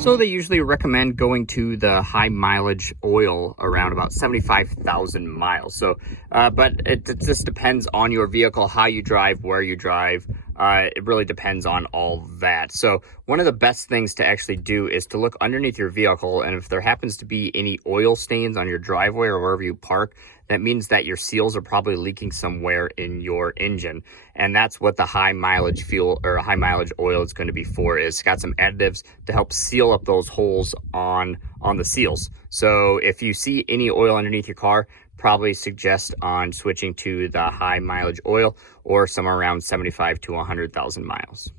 So they usually recommend going to the high mileage oil around about 75,000 miles. But it just depends on your vehicle, how you drive, where you drive. It really depends on all that. So one of the best things to actually do is to look underneath your vehicle, and if there happens to be any oil stains on your driveway or wherever you park, that means that your seals are probably leaking somewhere in your engine. And that's what the high mileage fuel or high mileage oil is going to be for. It's got some additives to help seal up those holes on the seals. So if you see any oil underneath your car, probably suggest on switching to the high mileage oil or somewhere around 75 to 100,000 miles.